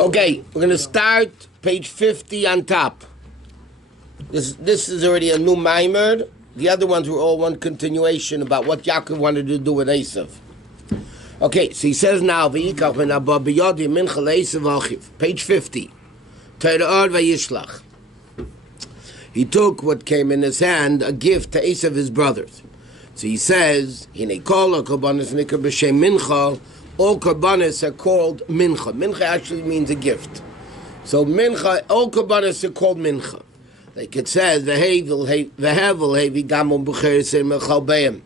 Okay, we're going to start page 50 on top. This is already a new Maamarim. The other ones were all one continuation about what Yaakov wanted to do with Yosef. Okay, so he says now, page 50, Torah Or Vayishlach. He took what came in his hand, a gift to Yosef, his brothers. So he says, all korbanos are called mincha. Mincha actually means a gift. So mincha, all korbanos are called mincha. Like it says, v'hevel hevi gamon b'cheresim mechalbeim,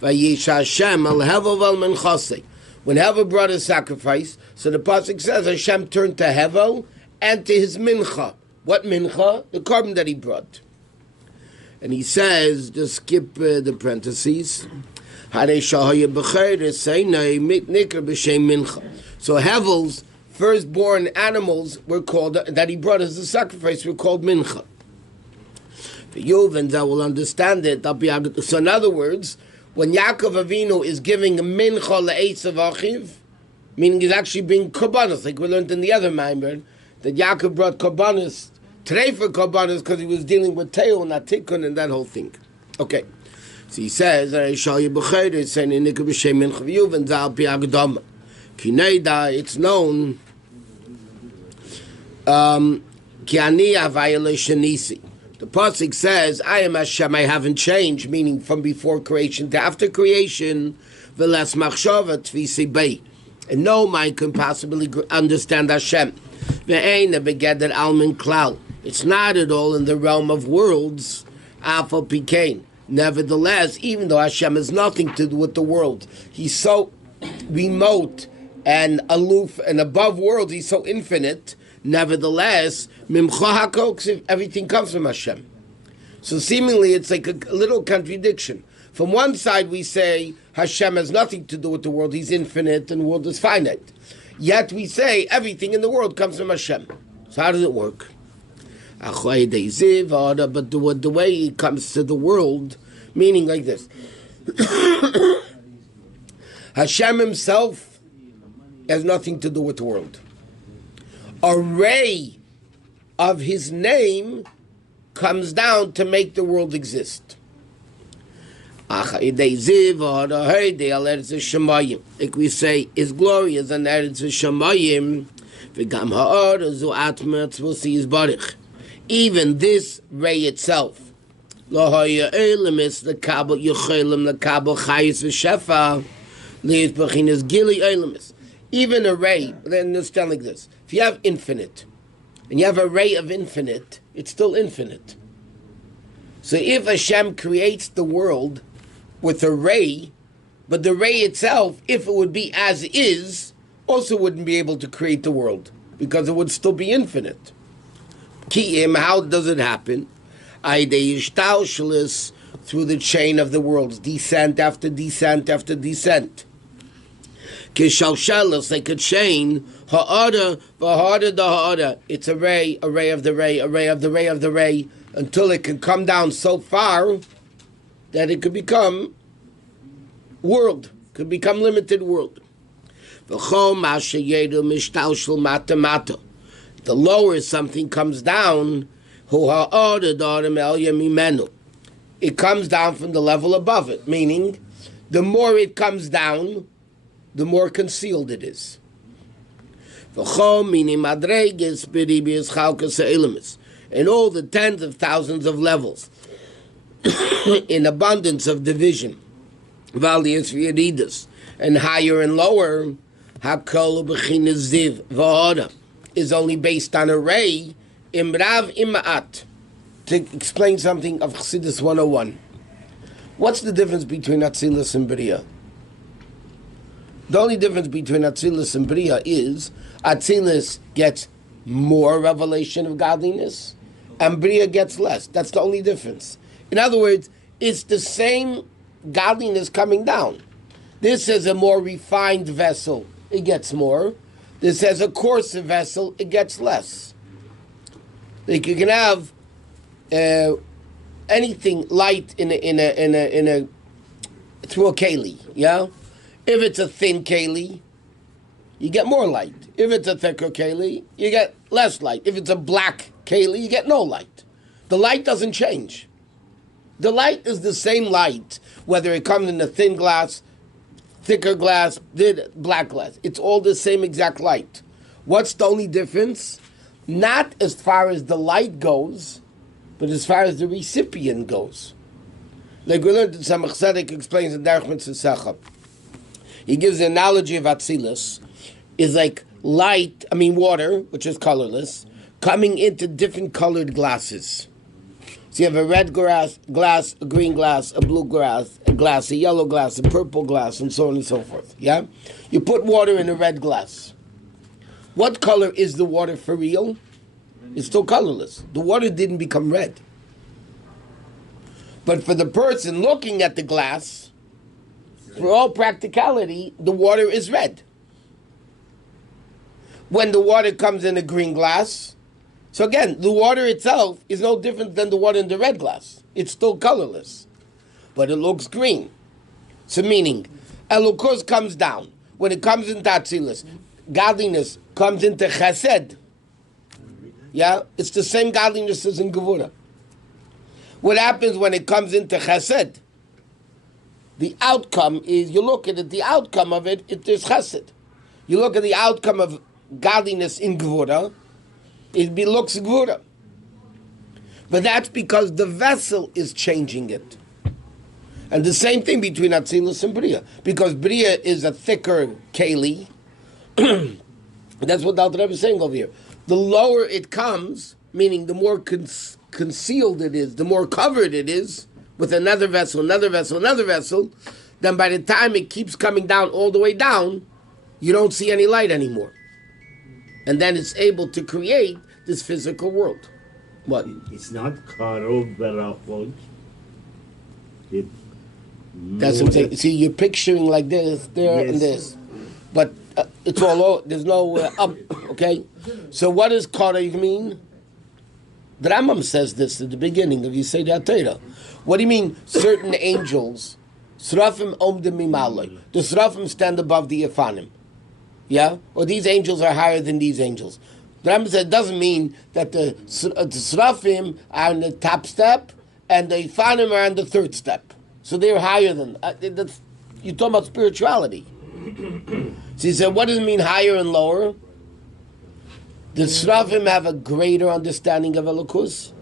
v'yish Hashem al hevel vel minchasei. When Hevel brought a sacrifice, so the pasuk says Hashem turned to Hevel and to his mincha. What mincha? The carbon that he brought. And he says, just skip the parentheses. So Hevel's firstborn animals were called, that he brought as a sacrifice, were called mincha. The Yuvens, I will understand it. So in other words, when Yaakov Avinu is giving a mincha le'esav achiv, meaning he's actually being korbanos, like we learned in the other Maamarim, that Yaakov brought korbanos, treifa korbanos, because he was dealing with teil, not tikkun, and that whole thing. Okay. So he says, it's known, the pasuk says, I am Hashem, I haven't changed, meaning from before creation to after creation, and no mind can possibly understand Hashem. It's not at all in the realm of worlds, Alpha Pikain. Nevertheless, even though Hashem has nothing to do with the world, he's so remote and aloof and above worlds, he's so infinite, nevertheless, everything comes from Hashem. So seemingly it's like a little contradiction. From one side we say Hashem has nothing to do with the world, he's infinite and the world is finite. Yet we say everything in the world comes from Hashem. So how does it work? But the way it comes to the world, meaning like this. Hashem himself has nothing to do with the world. A ray of his name comes down to make the world exist. Like we say, his glory is an Eretz Shamayim, we'll see his barich. Even this ray itself, even a ray, understand like this. If you have infinite, and you have a ray of infinite, it's still infinite. So if Hashem creates the world with a ray, but the ray itself, if it would be as is, also wouldn't be able to create the world, because it would still be infinite. How does it happen? Through the chain of the worlds, descent after descent after descent. Like a chain, it's a ray of the ray, a ray of the ray of the ray, until it can come down so far that it could become world, could become limited world. The lower something comes down, it comes down from the level above it, meaning the more it comes down, the more concealed it is. And all the tens of thousands of levels, in abundance of division, and higher and lower, is only based on a ray, imrav ima'at. To explain something of Chassidus 101. What's the difference between Atzilus and Bria? The only difference between Atzilus and Bria is Atzilus gets more revelation of godliness, and Bria gets less. That's the only difference. In other words, it's the same godliness coming down. This is a more refined vessel, it gets more. This has a coarser vessel, it gets less. Like you can have anything light in a through a keli, yeah. If it's a thin keli, you get more light. If it's a thicker keli, you get less light. If it's a black keli, you get no light. The light doesn't change. The light is the same light, whether it comes in a thin glass, thicker glass, black glass. It's all the same exact light. What's the only difference? Not as far as the light goes, but as far as the recipient goes. Like we learned, Samach Tzedek explains in Derech Mitzvah. He gives the analogy of Atzilus is like water, which is colorless, coming into different colored glasses. So you have a red glass, a green glass, a blue glass, a yellow glass, a purple glass, and so on and so forth. Yeah? You put water in a red glass. What color is the water for real? It's still colorless. The water didn't become red. But for the person looking at the glass, for all practicality, the water is red. When the water comes in a green glass, so again, the water itself is no different than the water in the red glass. It's still colorless, but it looks green. So meaning, Elokus comes down. When it comes into Atzilus, godliness comes into Chesed. Yeah, it's the same godliness as in Gevurah. What happens when it comes into Chesed? The outcome is, you look at it, the outcome of it is Chesed. You look at the outcome of godliness in Gevurah, it looks Gevurah. But that's because the vessel is changing it. And the same thing between Atzilus and Bria. Because Bria is a thicker keli. That's what the Alter Rebbe is saying over here. The lower it comes, meaning the more concealed it is, the more covered it is, with another vessel, then by the time it keeps coming down all the way down, you don't see any light anymore. And then it's able to create this physical world. What? It's not karov berachot. That's what I'm saying. See, you're picturing like this, there, yes, and this. But it's all over. There's no up, okay? So what does karov mean? The Rambam says this at the beginning of Yisei Torah. What do you mean, certain angels, Srafim omdim mimaloi? The Srafim stand above the Ifanim. Yeah? Or these angels are higher than these angels. The Rambam said it doesn't mean that the Srafim are on the top step and the Ifanim are on the third step. So they're higher than... you're talking about spirituality. So he said, what does it mean higher and lower? The Srafim have a greater understanding of Elokus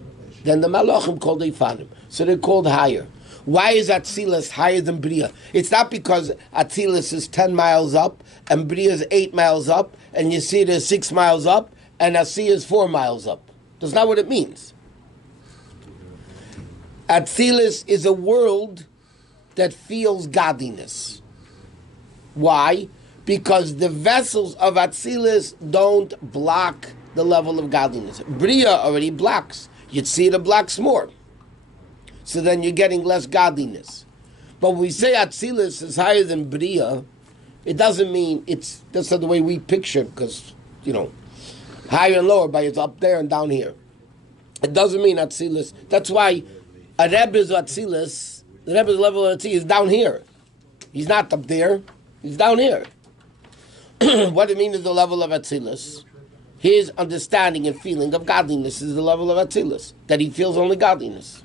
than the Malachim called Ifanim. So they're called higher. Why is Atzilus higher than Bria? It's not because Atzilus is 10 miles up and Bria is 8 miles up and Yesir is 6 miles up and Asiyah is 4 miles up. That's not what it means. Atzilus is a world that feels godliness. Why? Because the vessels of Atzilus don't block the level of godliness. Bria already blocks. Yetzirah blocks more. So then you're getting less godliness. But when we say Atzilus is higher than Bria, it doesn't mean that's not the way we picture it, because, higher and lower, but it's up there and down here. It doesn't mean Atzilus. That's why a Rebbe's Atzilus, the Rebbe's level of Atzilus is down here. He's not up there. He's down here. What it means is the level of Atzilus. His understanding and feeling of godliness is the level of Atzilus, that he feels only godliness.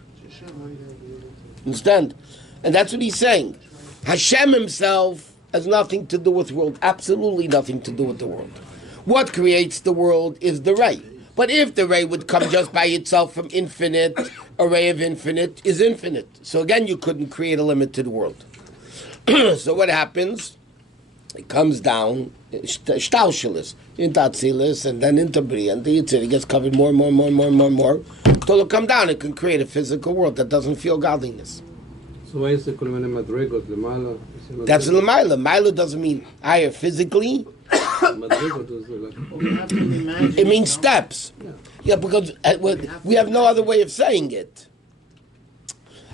Understand? And that's what he's saying. Hashem himself has nothing to do with the world. Absolutely nothing to do with the world. What creates the world is the ray. But if the ray would come just by itself from infinite, a ray of infinite is infinite. So again, you couldn't create a limited world. So what happens? It comes down, shtaushelis, into Atzilus, and then into Bria, and the Yitzhak gets covered more. Until it'll come down, it can create a physical world that doesn't feel godliness. So why is the Kol Minei Madrigot, Lemala? That's Lemala. Mila doesn't mean higher physically. It means steps. Yeah, because we have no other way of saying it.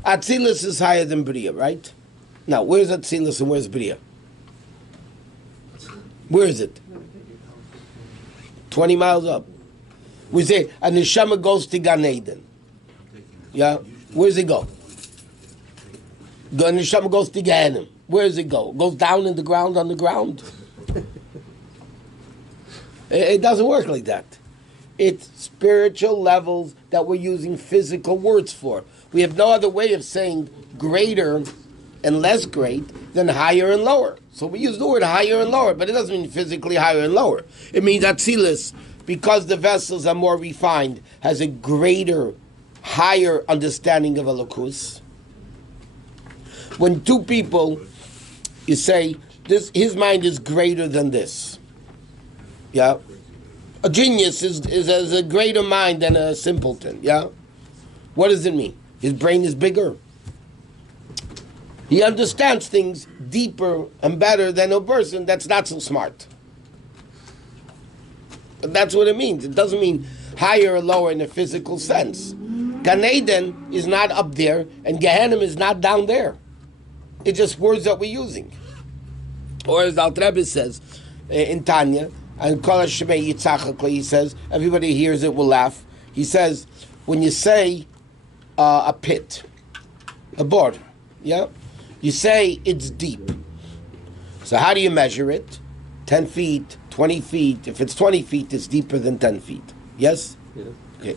Atzilus is higher than Bria, right? Now, where's Atzilus and where's Bria? Where is it? 20 miles up. We say a neshama goes to Gan Eden. Yeah? Where does it go? The neshama goes to Gehenim. Where does it go? It goes down in the ground, on the ground. It doesn't work like that. It's spiritual levels that we're using physical words for. We have no other way of saying greater and less great than higher and lower. So we use the word higher and lower, but it doesn't mean physically higher and lower. It means Atzilus, because the vessels are more refined, has a greater, higher understanding of Elokus. When two people, you say, his mind is greater than this. Yeah? A genius has a greater mind than a simpleton. Yeah? What does it mean? His brain is bigger. He understands things deeper and better than a person that's not so smart. But that's what it means. It doesn't mean higher or lower in a physical sense. Gan Eden is not up there, and Gehenna is not down there. It's just words that we're using. Or as Al Rebbe says in Tanya, and Kol HaShemei Yitzchak, he says, everybody hears it will laugh. He says, when you say a pit, a border, yeah? You say it's deep. So how do you measure it? 10 feet, 20 feet. If it's 20 feet, it's deeper than 10 feet. Yes? Yeah. Okay.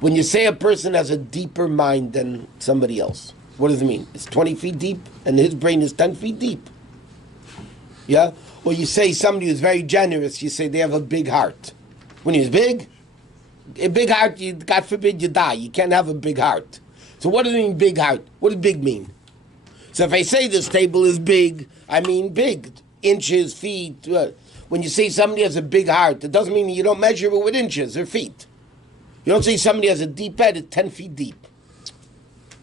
When you say a person has a deeper mind than somebody else, what does it mean? It's 20 feet deep and his brain is 10 feet deep. Yeah? Or you say somebody who's very generous, you say they have a big heart. When he's big, a big heart, God forbid you die. You can't have a big heart. So what does it mean big heart? What does big mean? So if I say this table is big, I mean big. Inches, feet. When you say somebody has a big heart, it doesn't mean you don't measure it with inches or feet. You don't say somebody has a deep head, it's 10 feet deep.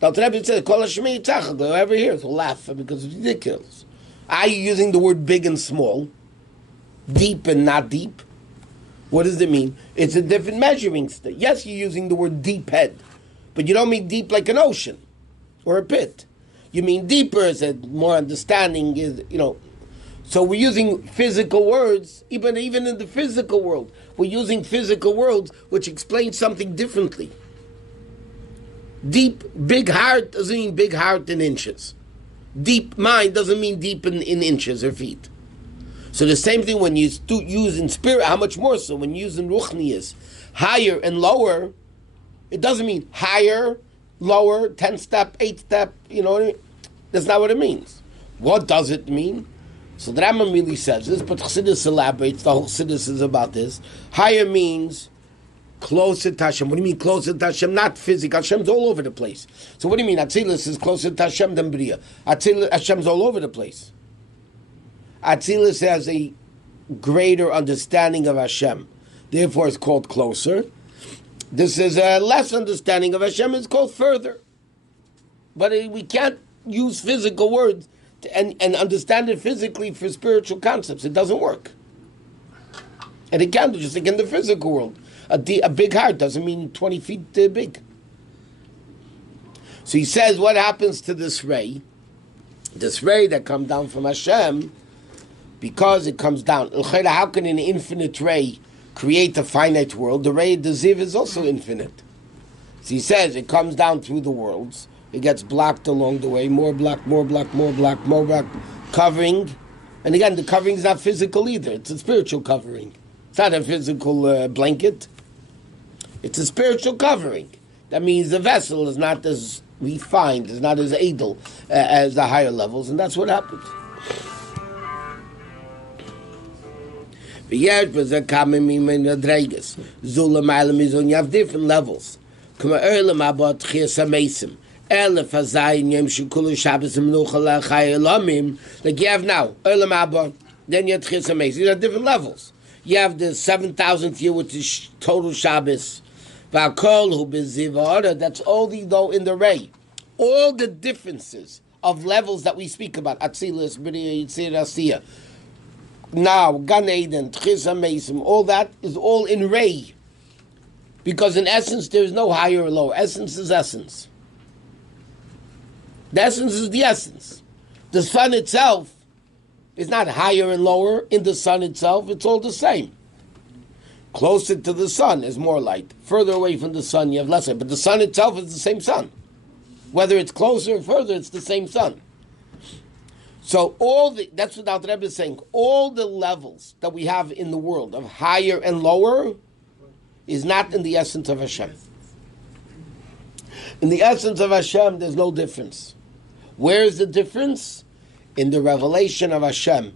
Now, Rebbe says, Kol HaShemei Yitzchak, whoever hears will laugh because it's ridiculous. Are you using the word big and small? Deep and not deep? What does it mean? It's a different measuring stick. Yes, you're using the word deep head, but you don't mean deep like an ocean or a pit. You mean deeper, as a more understanding is, So we're using physical words, even in the physical world. We're using physical words which explain something differently. Deep, big heart doesn't mean big heart in inches. Deep mind doesn't mean deep in inches or feet. So the same thing when you use in spirit, how much more so when you use in Ruchnius, higher and lower, it doesn't mean higher, lower, 10-step, 8-step, you know what I mean? That's not what it means. What does it mean? So the Rambam really says this, but Chassidus elaborates, the whole Chassidus is about this. Higher means closer to Hashem. What do you mean closer to Hashem? Not physical. Hashem's all over the place. So what do you mean? Atzilus is closer to Hashem than Bria. Hashem's all over the place. Atzilus has a greater understanding of Hashem. Therefore, it's called closer. This is a less understanding of Hashem. It's called further. But we can't use physical words and understand it physically for spiritual concepts. It doesn't work. And it can't, just like in the physical world. A big heart doesn't mean 20 feet big. So he says, what happens to this ray? This ray that comes down from Hashem, because it comes down. How can an infinite ray create a finite world? The ray of the Ziv is also infinite. So he says, it comes down through the worlds. It gets blocked along the way. More black, more black, more black, more black. Covering. And again, the covering is not physical either. It's a spiritual covering. It's not a physical blanket. It's a spiritual covering. That means the vessel is not as refined, is not as edel as the higher levels, and that's what happens. You have different levels. Like you have now, then you have Tchias HaMeis. These are different levels. You have the 7,000th year, which is total Shabbos. That's all though in the ray. All the differences of levels that we speak about, Atzilus, B'riyah, Yitzir, Asiyah, now, Gan Eden, Tchias HaMeis, all that is all in ray. Because in essence, there is no higher or lower. Essence is essence. The essence is the essence. The sun itself is not higher and lower. In the sun itself, it's all the same. Closer to the sun is more light. Further away from the sun, you have less light. But the sun itself is the same sun. Whether it's closer or further, it's the same sun. So that's what the Rebbe is saying. All the levels that we have in the world of higher and lower is not in the essence of Hashem. In the essence of Hashem, there's no difference. Where is the difference? In the revelation of Hashem.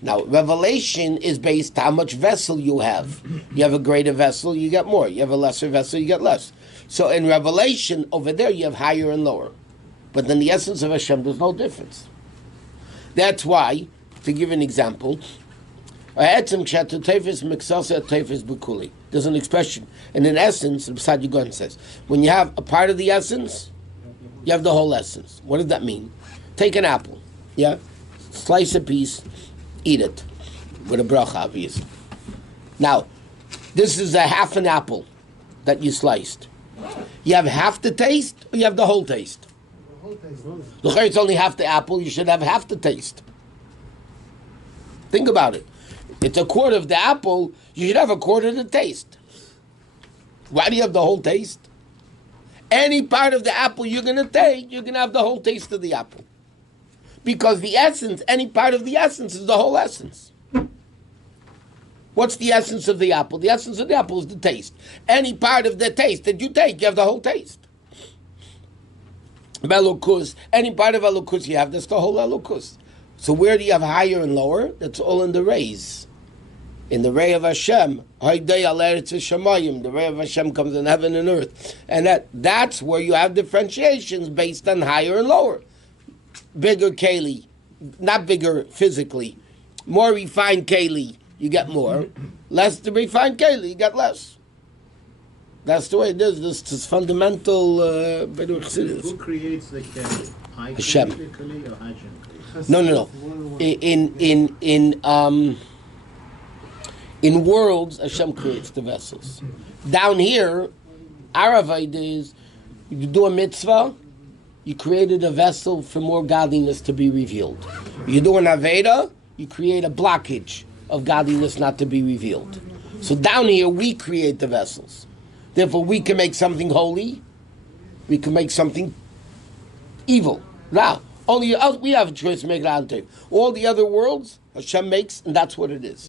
Now, revelation is based on how much vessel you have. You have a greater vessel, you get more. You have a lesser vessel, you get less. So in revelation, over there, you have higher and lower. But in the essence of Hashem, there's no difference. That's why, to give an example, there's an expression. And in essence, beside Yugon says, when you have a part of the essence, you have the whole essence. What does that mean? Take an apple, yeah? Slice a piece, eat it. With a bracha, obviously. Now, this is a half an apple that you sliced. You have half the taste, or you have the whole taste? Look, it's only half the apple, you should have half the taste. Think about it. It's a quarter of the apple, you should have a quarter of the taste. Why do you have the whole taste? Any part of the apple you're going to take, you're going to have the whole taste of the apple. Because the essence, any part of the essence is the whole essence. What's the essence of the apple? The essence of the apple is the taste. Any part of the taste that you take, you have the whole taste. Elokus, any part of Elokus you have, that's the whole Elokus. So where do you have higher and lower? That's all in the rays. In the ray of Hashem, the ray of Hashem comes in heaven and earth. And that's where you have differentiations based on higher and lower. Bigger keli, not bigger physically. More refined keli, you get more. Less refined keli, you get less. That's the way it is. This is fundamental. Who creates the keli? Hashem. Or Hashem? No. In worlds, Hashem creates the vessels. Down here, our avodah is you do a mitzvah, you created a vessel for more godliness to be revealed. You do an aveda, you create a blockage of godliness not to be revealed. So down here, we create the vessels. Therefore, we can make something holy, we can make something evil. Now, only we have a choice to make it out. All the other worlds, Hashem makes, and that's what it is.